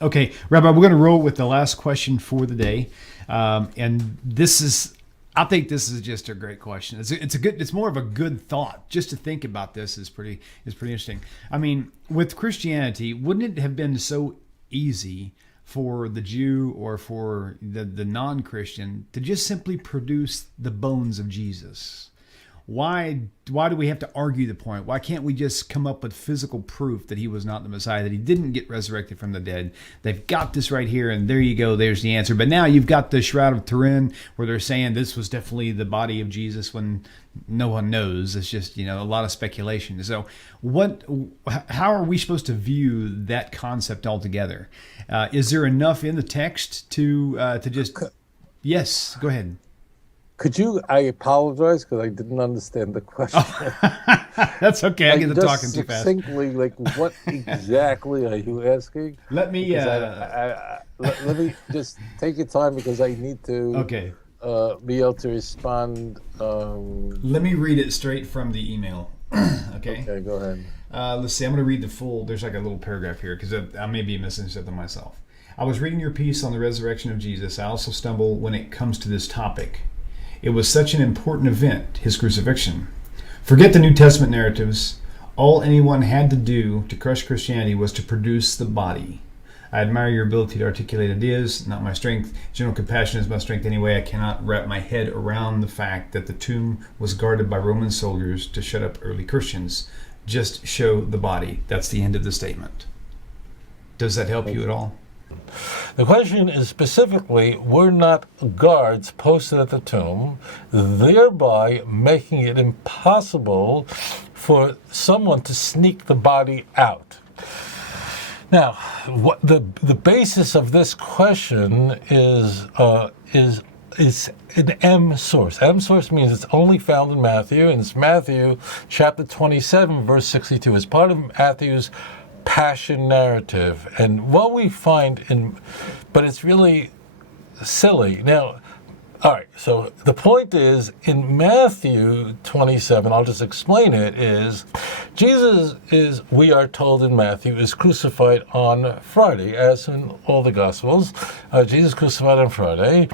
Okay, Rabbi, we're going to roll with the last question for the day, and I think this is just a great question. It's more of a good thought. Just to think about this is pretty interesting. I mean, with Christianity, wouldn't it have been so easy for the Jew or for the non-Christian to just simply produce the bones of Jesus? Why do we have to argue the point? Why can't we just come up with physical proof that he was not the Messiah, that he didn't get resurrected from the dead? They've got this right here, and there you go. There's the answer. But now you've got the Shroud of Turin where they're saying this was definitely the body of Jesus when no one knows. It's just, a lot of speculation. So how are we supposed to view that concept altogether? Is there enough in the text to just... Yes, go ahead. I apologize because I didn't understand the question. Oh, that's okay. I get to talking too fast. Succinctly, what exactly are you asking? Let me let me just take your time because I need to be able to respond. Let me read it straight from the email. Okay, go ahead. Let's see. I'm going to read the full. There's like a little paragraph here because I may be missing something myself. I was reading your piece on the resurrection of Jesus. I also stumble when it comes to this topic. It was such an important event, his crucifixion. Forget the New Testament narratives. All anyone had to do to crush Christianity was to produce the body. I admire your ability to articulate ideas, not my strength. General compassion is my strength anyway. I cannot wrap my head around the fact that the tomb was guarded by Roman soldiers to shut up early Christians. Just show the body. That's the end of the statement. Does that help you at all? The question is specifically, were not guards posted at the tomb, thereby making it impossible for someone to sneak the body out? Now, what the basis of this question is an M source. M source means it's only found in Matthew, and it's Matthew chapter 27, verse 62. It's part of Matthew's passion narrative, and what we find but it's really silly. Now, all right, so the point is, in Matthew 27, I'll just explain it, is Jesus is, we are told in Matthew, is crucified on Friday, as in all the Gospels. Jesus crucified on Friday.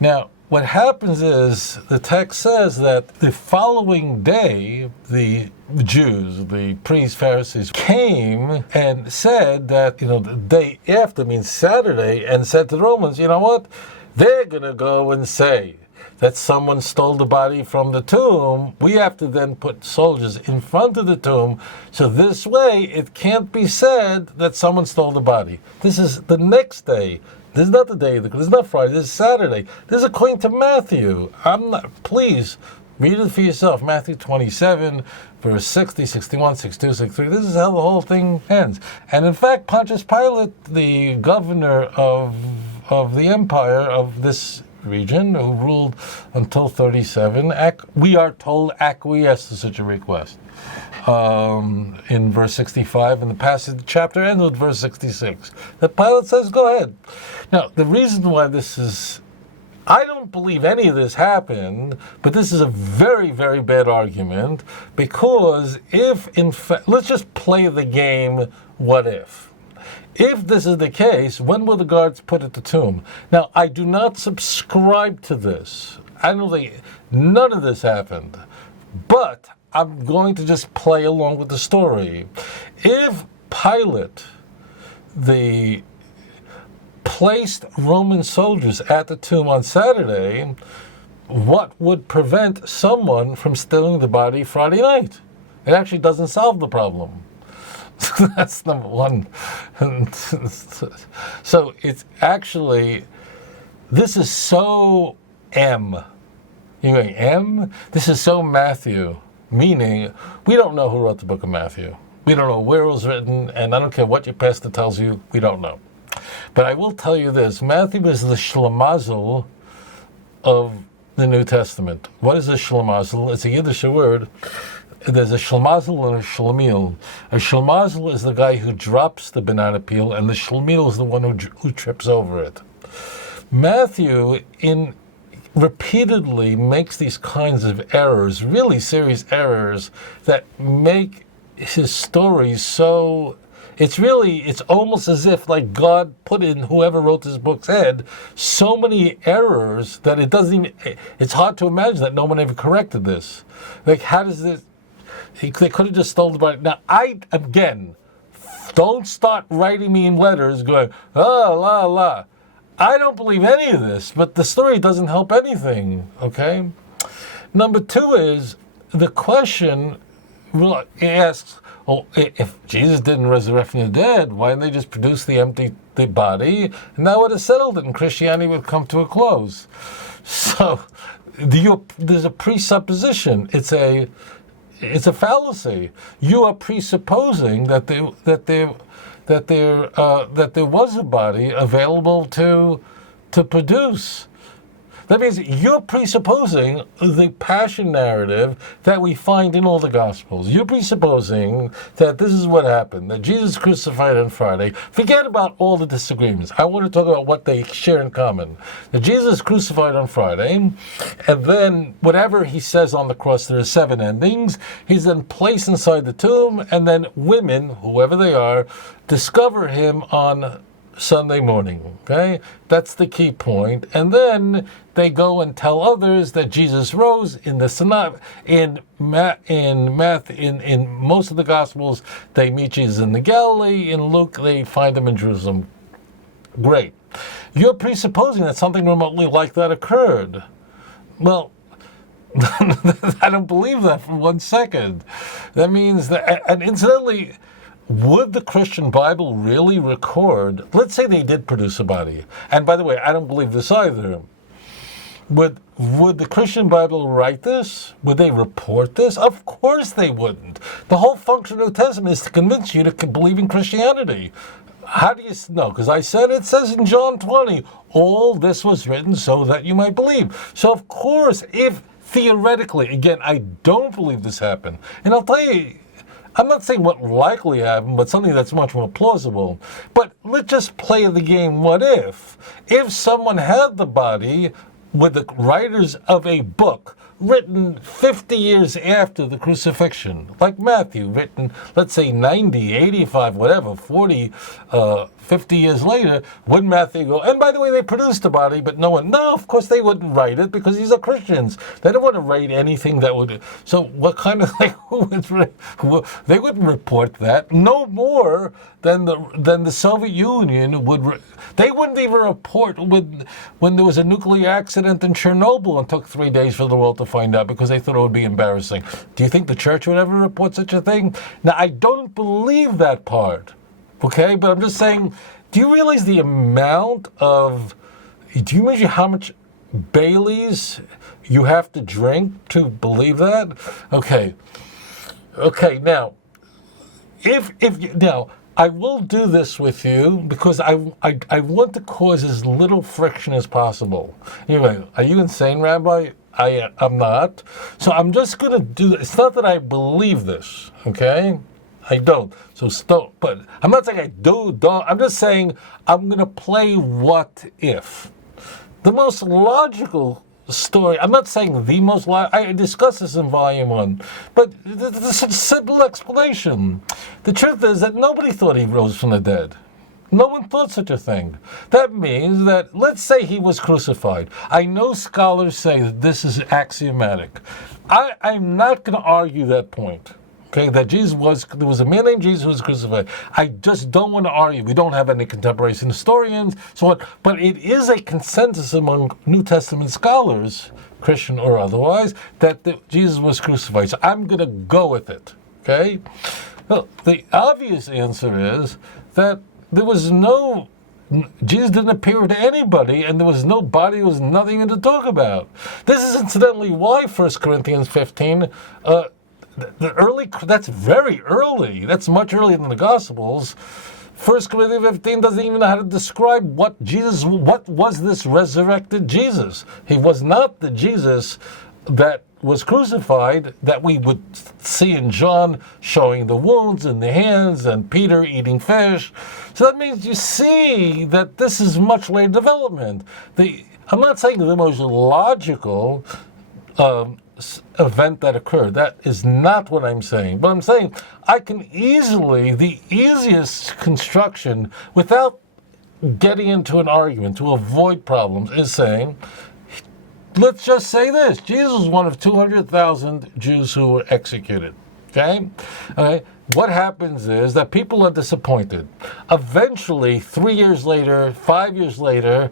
Now, what happens is, the text says that the following day, the Jews, the priests, Pharisees, came and said that, the day after, means Saturday, and said to the Romans, you know what? They're going to go and say that someone stole the body from the tomb. We have to then put soldiers in front of the tomb, so this way it can't be said that someone stole the body. This is the next day. This is not the day, this is not Friday, this is Saturday. This is according to Matthew. Please, read it for yourself. Matthew 27, verse 60, 61, 62, 63. This is how the whole thing ends. And in fact, Pontius Pilate, the governor of the empire of this region, who ruled until 37, we are told acquiesced to such a request. In verse 65, and the chapter ends with verse 66. The Pilate says, go ahead. Now, the reason why this is, I don't believe any of this happened, but this is a very, very bad argument, because if, in fact, let's just play the game, what if? If this is the case, when were the guards put at the tomb? Now, I do not subscribe to this. I don't think, none of this happened. But I'm going to just play along with the story. If Pilate, placed Roman soldiers at the tomb on Saturday, what would prevent someone from stealing the body Friday night? It actually doesn't solve the problem. That's number one. So it's actually, this is so M. You're going, M? This is so Matthew. Meaning, we don't know who wrote the book of Matthew. We don't know where it was written, and I don't care what your pastor tells you, we don't know. But I will tell you this, Matthew is the shlemazel of the New Testament. What is a shlemazel? It's a Yiddish word. There's a shlemazel and a shlemiel. A shlemazel is the guy who drops the banana peel, and the shlemiel is the one who trips over it. Matthew, repeatedly makes these kinds of errors, really serious errors, that make his story so it's almost as if like God put in whoever wrote this book's head so many errors that it's hard to imagine that no one ever corrected this. Like, how does this, they could have just stolen the body. Now, don't start writing me in letters going, I don't believe any of this, but the story doesn't help anything, okay? Number two is, the question asks, if Jesus didn't resurrect from the dead, why didn't they just produce the body, and that would have settled it, and Christianity would come to a close? So there's a presupposition. It's a fallacy. You are presupposing that there was a body available to produce. That means you're presupposing the passion narrative that we find in all the Gospels. You're presupposing that this is what happened, that Jesus crucified on Friday. Forget about all the disagreements. I want to talk about what they share in common. That Jesus crucified on Friday, and then whatever he says on the cross, there are 7 endings. He's then placed inside the tomb, and then women, whoever they are, discover him on Sunday morning, okay? That's the key point. And then they go and tell others that Jesus rose. In most of the Gospels, they meet Jesus in the Galilee. In Luke, they find him in Jerusalem. Great. You're presupposing that something remotely like that occurred. Well, I don't believe that for 1 second. That means that, and incidentally, would the Christian Bible really record, let's say they did produce a body, and by the way, I don't believe this either. Would the Christian Bible write this? Would they report this? Of course they wouldn't. The whole function of the New Testament is to convince you to believe in Christianity. How do you know? Because it says in John 20, all this was written so that you might believe. So of course, if theoretically, again, I don't believe this happened, and I'll tell you, I'm not saying what likely happened, but something that's much more plausible. But let's just play the game, what if? If someone had the body with the writers of a book written 50 years after the crucifixion, like Matthew, written, let's say 90, 85, whatever, 40, 50 years later, would Matthew go, and by the way, they produced the body, but no, of course they wouldn't write it because these are Christians. They don't want to write anything that would, so what kind of, they wouldn't report that, no more than the Soviet Union would, they wouldn't even report when there was a nuclear accident in Chernobyl and took 3 days for the world to find out because they thought it would be embarrassing. Do you think the church would ever report such a thing? Now, I don't believe that part. Okay, but I'm just saying, do you realize do you measure how much Baileys you have to drink to believe that? Okay, now, now, I will do this with you because I want to cause as little friction as possible. Anyway, are you insane, Rabbi? I'm not. So I'm just going to do this. It's not that I believe this, okay? I don't. So stop. But I'm not saying I don't. I'm just saying I'm going to play what if. The most logical story, I'm not saying the most logical, I discussed this in volume 1, but this is a simple explanation. The truth is that nobody thought he rose from the dead. No one thought such a thing. That means that, let's say he was crucified. I know scholars say that this is axiomatic. I'm not going to argue that point. Okay, that there was a man named Jesus who was crucified. I just don't want to argue. We don't have any contemporary historians, so on. But it is a consensus among New Testament scholars, Christian or otherwise, that Jesus was crucified. So I'm going to go with it. Okay? Well, the obvious answer is that there was Jesus didn't appear to anybody, and there was no body, there was nothing even to talk about. This is incidentally why 1 Corinthians 15, that's very early. That's much earlier than the Gospels. 1 Corinthians 15 doesn't even know how to describe what was this resurrected Jesus. He was not the Jesus that was crucified that we would see in John showing the wounds in the hands and Peter eating fish. So that means you see that this is much later development. I'm not saying the most logical event that occurred. That is not what I'm saying. But I'm saying the easiest construction without getting into an argument to avoid problems is saying, let's just say this. Jesus was one of 200,000 Jews who were executed. Okay? What happens is that people are disappointed. Eventually, 3 years later, 5 years later,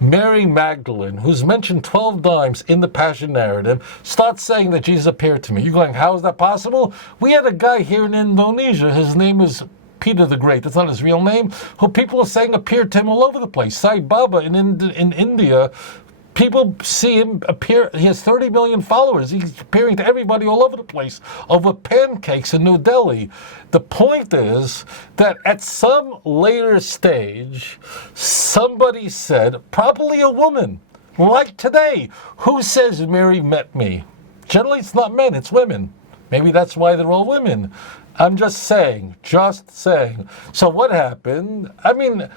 Mary Magdalene, who's mentioned 12 times in the Passion narrative, starts saying that Jesus appeared to me. You're going, how is that possible? We had a guy here in Indonesia, his name is Peter the Great, that's not his real name, who people are saying appeared to him all over the place. Sai Baba in India, people see him appear. He has 30 million followers. He's appearing to everybody all over the place over pancakes in New Delhi. The point is that at some later stage, somebody said, probably a woman, like today, who says Mary met me? Generally, it's not men, it's women. Maybe that's why they're all women. I'm just saying. So what happened? I mean,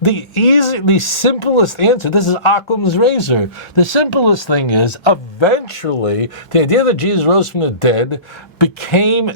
the simplest answer, this is Occam's razor. The simplest thing is, eventually, the idea that Jesus rose from the dead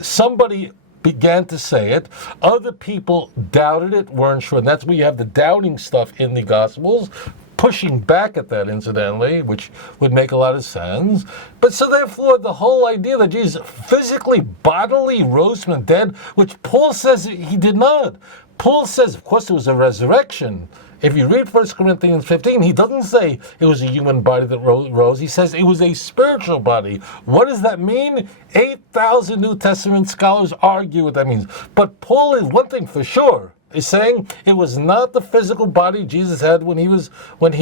somebody began to say it. Other people doubted it, weren't sure. And that's where you have the doubting stuff in the Gospels, pushing back at that, incidentally, which would make a lot of sense. But so therefore, the whole idea that Jesus physically, bodily rose from the dead, which Paul says he did not. Paul says, of course, it was a resurrection. If you read 1 Corinthians 15, he doesn't say it was a human body that rose. He says it was a spiritual body. What does that mean? 8,000 New Testament scholars argue what that means. But Paul is one thing for sure. Is saying it was not the physical body Jesus had when he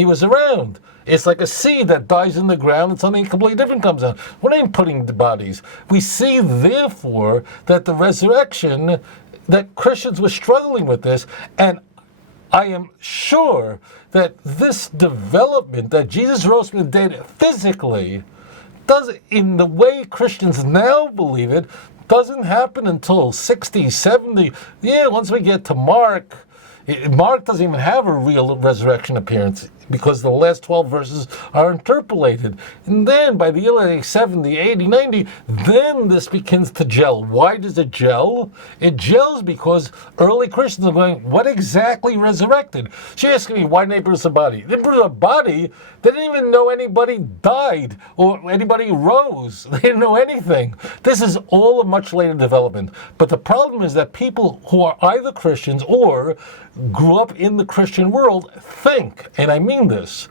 was around. It's like a seed that dies in the ground and something completely different comes out. We're not even putting the bodies. We see, therefore, that the resurrection, that Christians were struggling with this, and I am sure that this development, that Jesus rose from the dead physically, does, in the way Christians now believe it, doesn't happen until 60, 70. Once we get to Mark doesn't even have a real resurrection appearance because the last 12 verses are interpolated. And then by the year 70, 80, 90, then this begins to gel. Why does it gel? It gels because early Christians are going, what exactly resurrected? So you're asking me, why didn't they produce a body? They produced a body. They didn't even know anybody died or anybody rose. They didn't know anything. This is all a much later development. But the problem is that people who are either Christians or grew up in the Christian world think, and I mean this,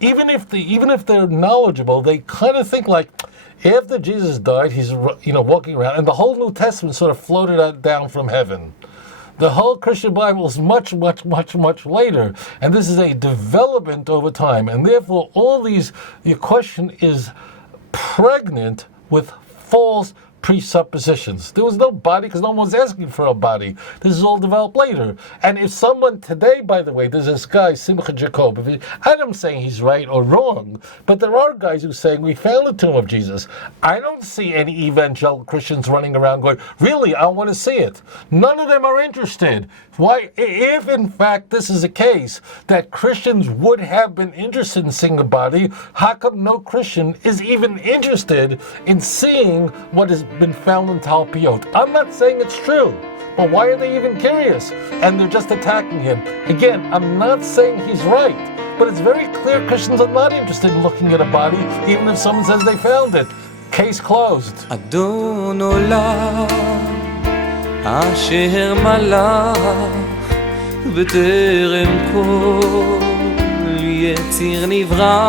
even if they're knowledgeable, they kind of think like, after Jesus died, he's walking around, and the whole New Testament sort of floated down from heaven. The whole Christian Bible is much, much, much, much later, and this is a development over time, and therefore your question is pregnant with false presuppositions. There was no body because no one was asking for a body. This is all developed later. And if someone today, by the way, there's this guy, Simcha Jacob, I'm saying he's right or wrong, but there are guys who are saying we found the tomb of Jesus. I don't see any evangelical Christians running around going, really, I want to see it. None of them are interested. Why, if in fact this is a case that Christians would have been interested in seeing a body, how come no Christian is even interested in seeing what has been found in Talpiot? I'm not saying it's true, but why are they even curious? And they're just attacking him. Again, I'm not saying he's right, but it's very clear Christians are not interested in looking at a body, even if someone says they found it. Case closed. אדון עולם אשר מלך בטרם כל יציר נברא